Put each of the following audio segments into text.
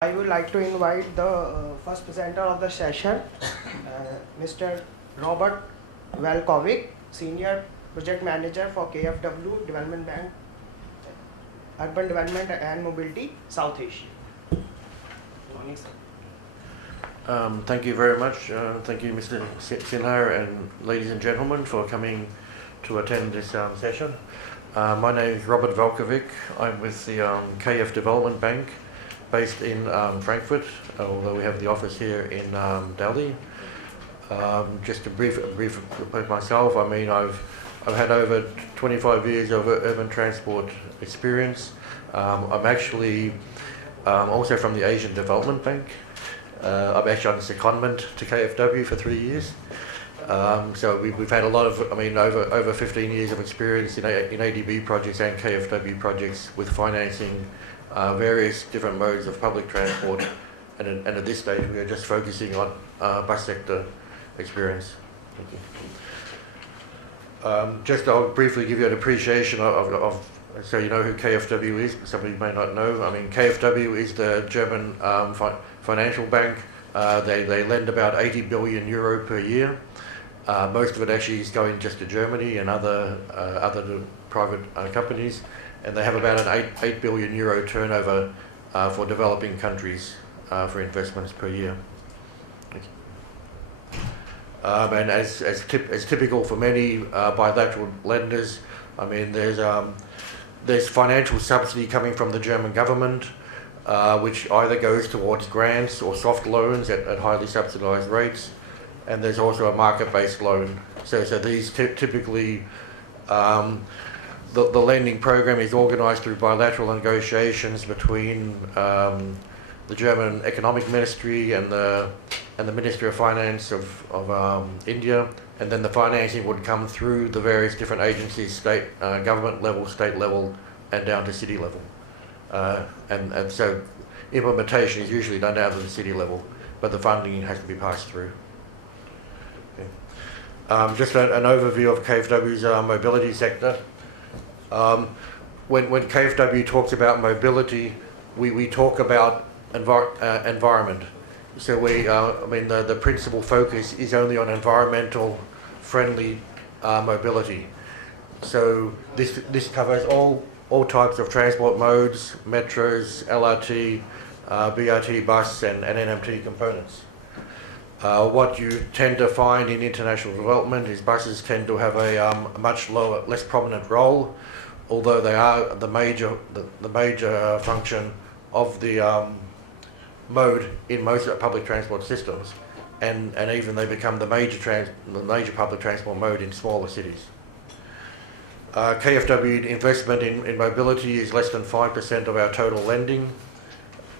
I would like to invite the first presenter of the session, Mr. Robert Valkovic, Senior Project Manager for KFW Development Bank, Urban Development and Mobility, South Asia. Morning, sir. Thank you very much. Thank you, Mr. Sinha, and ladies and gentlemen, for coming to attend this session. My name is Robert Valkovic. I'm with the KF Development Bank, based in Frankfurt, although we have the office here in Delhi. Just a brief about myself. I mean, I've had over 25 years of urban transport experience. I'm actually also from the Asian Development Bank. I'm actually on secondment to KFW for 3 years. So we've had a lot of, over 15 years of experience in ADB projects and KFW projects with financing various different modes of public transport. And at this stage, we are just focusing on bus sector experience. Thank you. I'll briefly give you an appreciation of so you know who KFW is. Somebody may not know. I mean, KFW is the German financial bank. They lend about 80 billion euro per year. Most of it actually is going just to Germany and other private companies, and they have about an 8 billion euro turnover for developing countries for investments per year. Thank you. And as typical for many bilateral lenders, I mean, there's financial subsidy coming from the German government, which either goes towards grants or soft loans at highly subsidized rates, and there's also a market-based loan. So these typically, the lending program is organized through bilateral negotiations between the German Economic Ministry and the Ministry of Finance of India, and then the financing would come through the various different agencies, state, government level, state level, and down to city level. And so implementation is usually done down to the city level, but the funding has to be passed through. Okay. Just an overview of KFW's mobility sector. When KFW talks about mobility, we talk about environment. So the principal focus is only on environmental friendly mobility. So this covers all types of transport modes: metros, LRT, BRT bus, and NMT components. What you tend to find in international development is buses tend to have a much less prominent role, although they are the major function of the mode in most public transport systems, and even they become the major public transport mode in smaller cities. KFW investment in mobility is less than 5% of our total lending,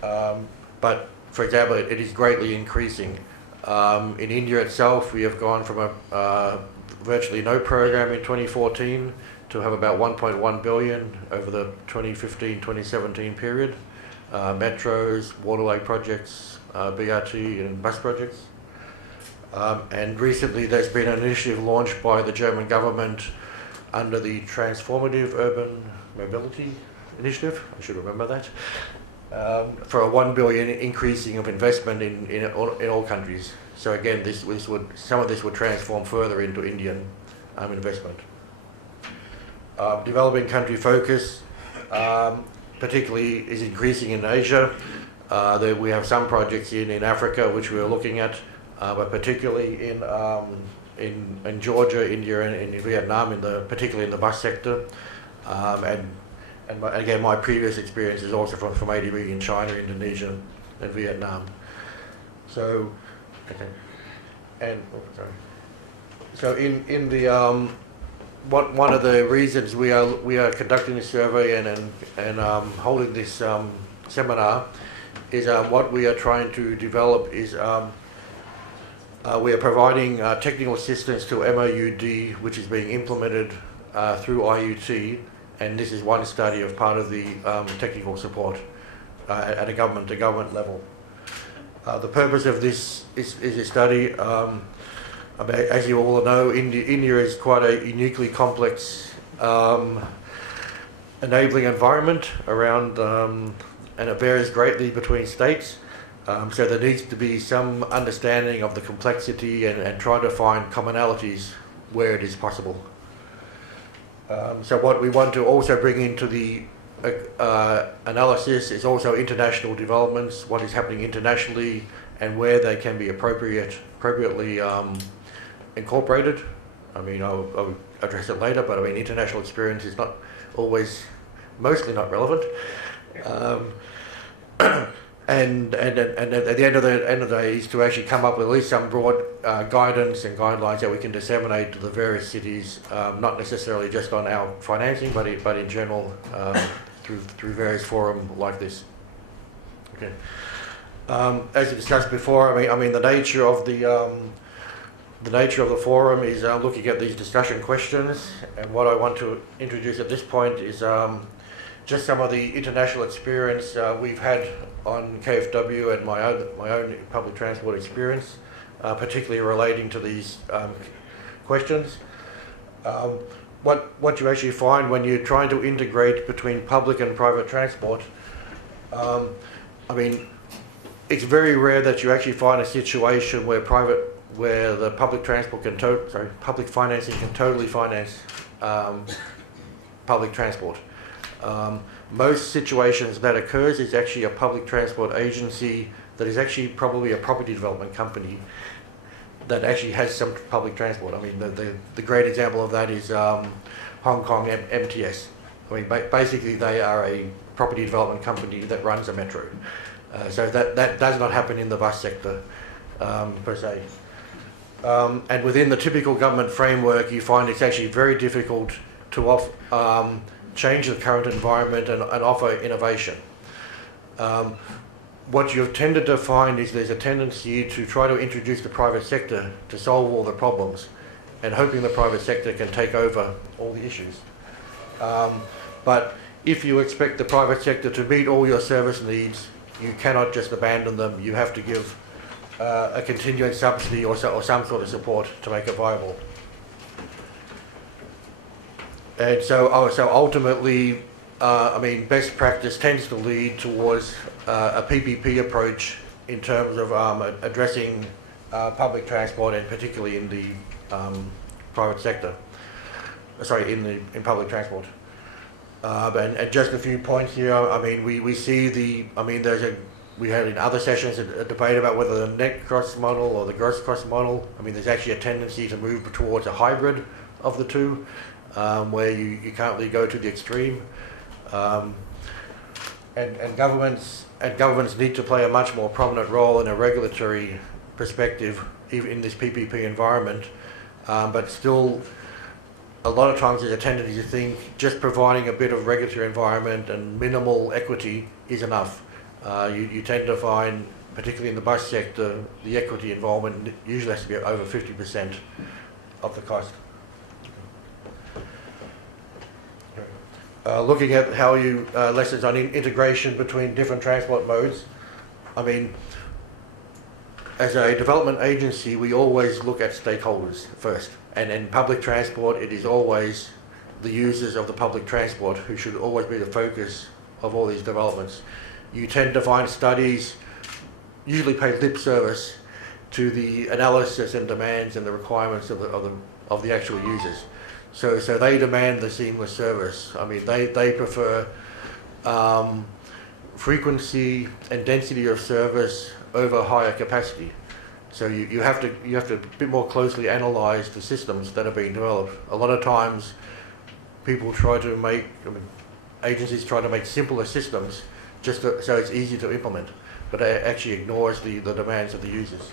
but for example, it is greatly increasing. In India itself, we have gone from a virtually no program in 2014 to have about 1.1 billion over the 2015-2017 period. Metros, waterway projects, BRT and bus projects. And recently there's been an initiative launched by the German government under the Transformative Urban Mobility Initiative, I should remember that, for a 1 billion increasing of investment in all countries. So again, some of this would transform further into Indian investment. Developing country focus, particularly is increasing in Asia. We have some projects in Africa which we are looking at, but particularly in Georgia, India, and in Vietnam, particularly in the bus sector. And again, my previous experience is also from ADB in China, Indonesia, and Vietnam. So, okay, and so in the one of the reasons we are conducting this survey and holding this seminar is what we are trying to develop is we are providing technical assistance to MOUD, which is being implemented through IUT, and this is one study of part of the technical support at a government level. The purpose of this is a study. As you all know, India is quite a uniquely complex enabling environment around and it varies greatly between states. So there needs to be some understanding of the complexity and try to find commonalities where it is possible. So what we want to also bring into the analysis is also international developments, what is happening internationally, and where they can be appropriately incorporated. I mean, I'll address it later, but I mean, international experience is not always, mostly not relevant. And at the end of the day is to actually come up with at least some broad guidance and guidelines that we can disseminate to the various cities, not necessarily just on our financing, but in general through various forums like this. Okay. As we discussed before, I mean the nature of the forum is looking at these discussion questions, and what I want to introduce at this point is just some of the international experience we've had on KFW and my own public transport experience, particularly relating to these questions. What you actually find when you're trying to integrate between public and private transport, I mean, it's very rare that you actually find a situation where the public transport can public financing can totally finance public transport. Most situations that occurs is actually a public transport agency that is actually probably a property development company that actually has some public transport. I mean, the great example of that is Hong Kong MTS. I mean, basically they are a property development company that runs a metro. So that does not happen in the bus sector per se. And within the typical government framework, you find it's actually very difficult to change the current environment and offer innovation. What you've tended to find is there's a tendency to try to introduce the private sector to solve all the problems, and hoping the private sector can take over all the issues. But if you expect the private sector to meet all your service needs, you cannot just abandon them. You have to give a continuing subsidy or some sort of support to make it viable. And so ultimately, I mean, best practice tends to lead towards a PPP approach in terms of addressing public transport, and particularly in the private sector. Sorry, in public transport. And just a few points here. I mean, we see we had in other sessions a debate about whether the net cost model or the gross cost model. I mean, there's actually a tendency to move towards a hybrid of the two, where you can't really go to the extreme. And governments need to play a much more prominent role in a regulatory perspective, even in this PPP environment. But still, a lot of times there's a tendency to think just providing a bit of regulatory environment and minimal equity is enough. You tend to find, particularly in the bus sector, the equity involvement usually has to be over 50% of the cost. Looking at how lessons on integration between different transport modes. I mean, as a development agency, we always look at stakeholders first. And in public transport, it is always the users of the public transport who should always be the focus of all these developments. You tend to find studies usually pay lip service to the analysis and demands and the requirements of the actual users. So they demand the seamless service. I mean, they prefer frequency and density of service over higher capacity. So you have to a bit more closely analyse the systems that are being developed. A lot of times, agencies try to make simpler systems just so it's easy to implement, but it actually ignores the demands of the users.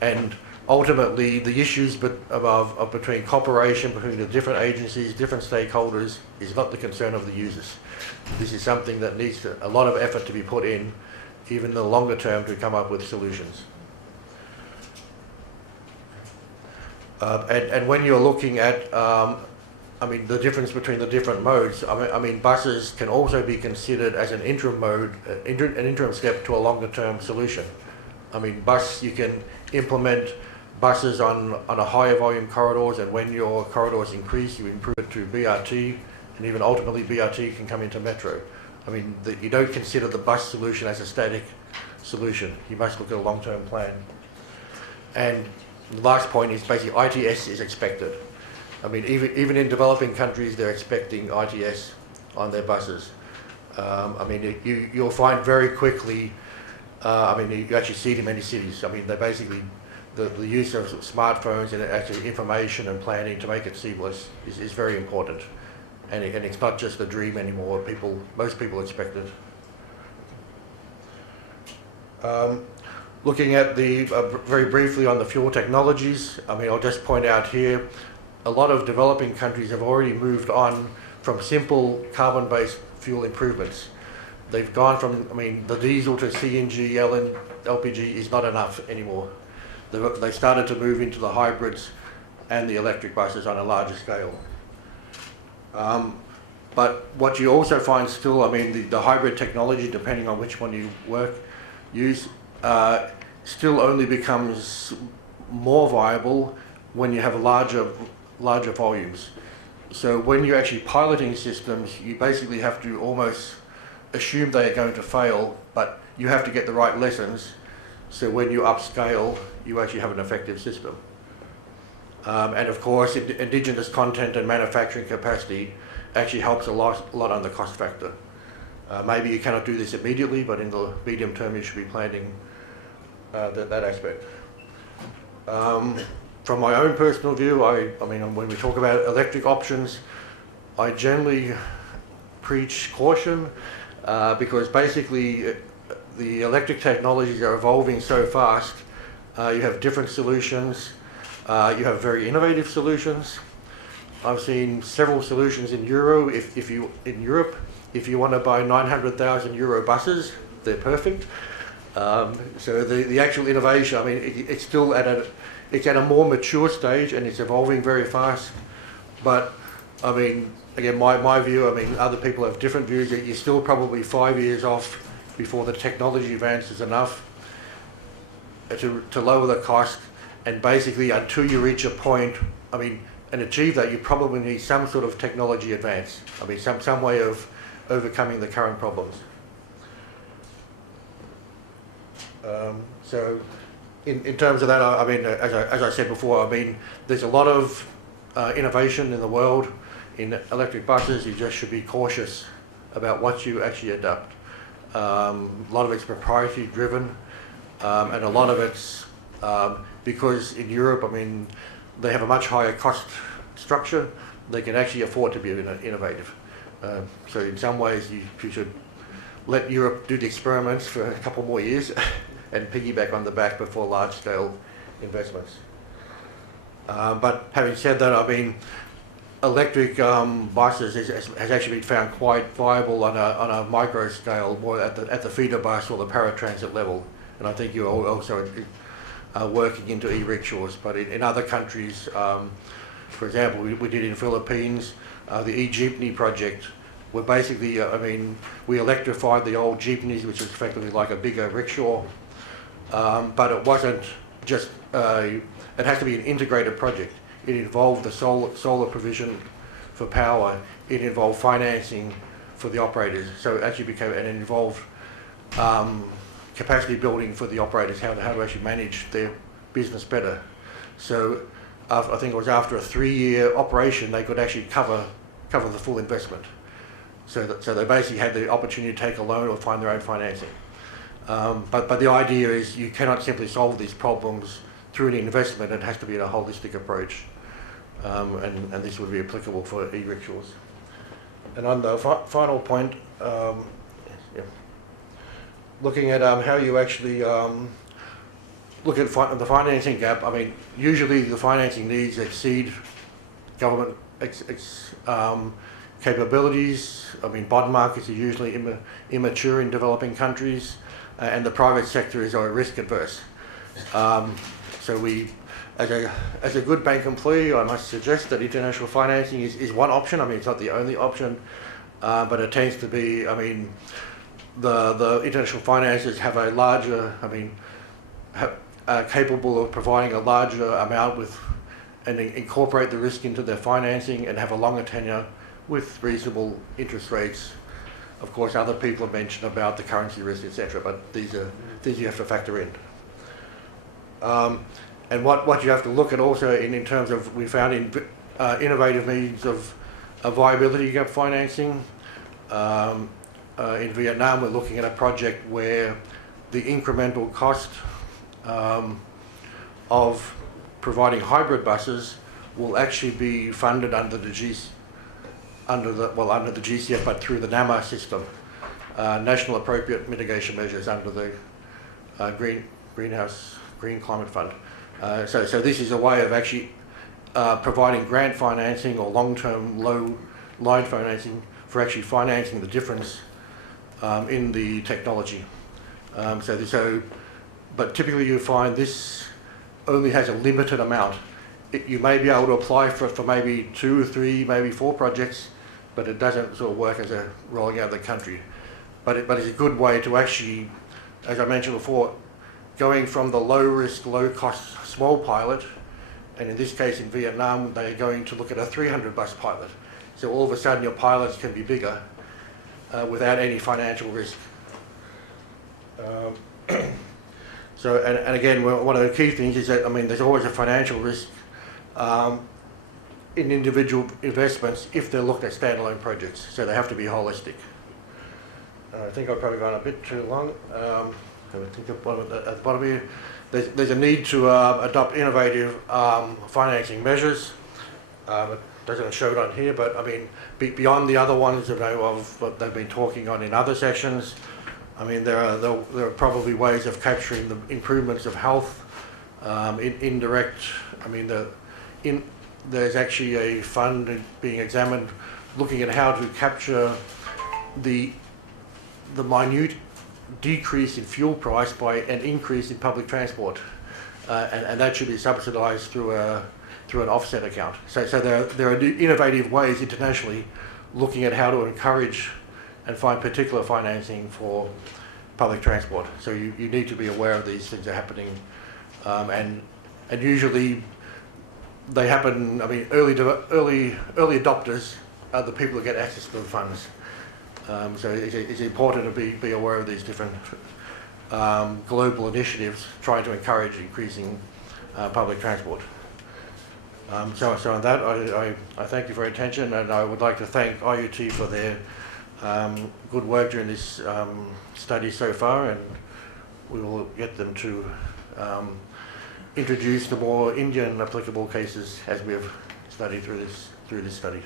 And ultimately, the issues between cooperation between the different agencies, different stakeholders, is not the concern of the users. This is something that needs a lot of effort to be put in, even in the longer term, to come up with solutions. And when you're looking at, I mean, the difference between the different modes, I mean, buses can also be considered as an interim mode, an interim step to a longer term solution. I mean, you can implement buses on a higher volume corridors, and when your corridors increase, you improve it to BRT, and even ultimately BRT can come into metro. I mean, you don't consider the bus solution as a static solution. You must look at a long-term plan. And the last point is basically ITS is expected. I mean, even in developing countries, they're expecting ITS on their buses. I mean, you'll find very quickly, I mean, you actually see it in many cities. I mean, they basically, the use of smartphones and actually information and planning to make it seamless is very important. And it's not just a dream anymore. Most people expect it. Looking at very briefly on the fuel technologies, I mean, I'll just point out here, a lot of developing countries have already moved on from simple carbon-based fuel improvements. They've gone from, I mean, the diesel to CNG, LPG is not enough anymore. They started to move into the hybrids and the electric buses on a larger scale. But what you also find still, I mean, the hybrid technology, depending on which one you use, still only becomes more viable when you have larger volumes. So when you're actually piloting systems, you basically have to almost assume they are going to fail, but you have to get the right lessons. So when you upscale, you actually have an effective system. And of course, indigenous content and manufacturing capacity actually helps a lot on the cost factor. Maybe you cannot do this immediately, but in the medium term, you should be planning that aspect. From my own personal view, I mean, when we talk about electric options, I generally preach caution because basically the electric technologies are evolving so fast. You have different solutions. You have very innovative solutions. I've seen several solutions in Europe. If you want to buy 900,000 euro buses, they're perfect. So the actual innovation, I mean, it's still at a more mature stage and it's evolving very fast. But I mean, again, my view, I mean, other people have different views. That you're still probably 5 years off before the technology advances enough to lower the cost. And basically, until you reach a point, I mean, and achieve that, you probably need some sort of technology advance. I mean, some way of overcoming the current problems. So, in terms of that, I mean, as I said before, I mean, there's a lot of innovation in the world in electric buses. You just should be cautious about what you actually adopt. A lot of it's proprietary driven, and a lot of it's because in Europe, I mean, they have a much higher cost structure. They can actually afford to be innovative. So in some ways, you should let Europe do the experiments for a couple more years and piggyback on the back before large-scale investments. But having said that, I mean, electric buses has actually been found quite viable on a micro scale, more at the feeder bus or the paratransit level. And I think you're also working into e-rickshaws. But in other countries, for example, we did in Philippines, the e-jeepney project, where basically, I mean, we electrified the old jeepneys, which is effectively like a bigger rickshaw. But it wasn't just, it has to be an integrated project. It involved the solar provision for power. It involved financing for the operators. So it actually became, and it involved capacity building for the operators, how to actually manage their business better. So I think it was after a 3-year operation, they could actually cover the full investment. So they basically had the opportunity to take a loan or find their own financing. But the idea is you cannot simply solve these problems through an investment. It has to be a holistic approach. And this would be applicable for e-rickshaws. And on the final point, looking at how you actually look at the financing gap, I mean, usually the financing needs exceed government capabilities. I mean, bond markets are usually immature in developing countries, and the private sector is risk adverse. So we, as a good bank employee, I must suggest that international financing is one option. I mean, it's not the only option, but it tends to be, I mean, the international financiers have a larger, I mean, capable of providing a larger amount with, and incorporate the risk into their financing and have a longer tenure with reasonable interest rates. of course, other people have mentioned about the currency risk, etc. But these you have to factor in. And what you have to look at also in terms of, we found innovative means of viability gap financing. In Vietnam, we're looking at a project where the incremental cost of providing hybrid buses will actually be funded under the GCF, but through the NAMA system, National Appropriate Mitigation Measures under the Green Climate Fund. So this is a way of actually providing grant financing or long-term low line financing for actually financing the difference in the technology. But typically you find this only has a limited amount. You may be able to apply for maybe 2 or 3, maybe 4 projects, but it doesn't sort of work as a rolling out of the country. But it's a good way to actually, as I mentioned before, going from the low risk, low cost small pilot, and in this case in Vietnam, they're going to look at a 300 bus pilot. So all of a sudden your pilots can be bigger without any financial risk. And again, one of the key things is that, I mean, there's always a financial risk in individual investments if they're looked at standalone projects, so they have to be holistic. I think I've probably gone a bit too long. I think at the bottom here, there's a need to adopt innovative financing measures. It doesn't show it on here, but I mean, beyond the other ones that I know of, what they've been talking on in other sessions, I mean, there are probably ways of capturing the improvements of health, indirect. I mean, there's actually a fund being examined looking at how to capture the minute decrease in fuel price by an increase in public transport, and that should be subsidised through an offset account. So there are innovative ways internationally looking at how to encourage and find particular financing for public transport. So you need to be aware of these things are happening, and usually they happen. I mean, early adopters are the people who get access to the funds. So it's important to be aware of these different global initiatives trying to encourage increasing public transport. So on that, I thank you for your attention, and I would like to thank IUT for their good work during this study so far, and we will get them to introduce the more Indian applicable cases as we have studied through this study.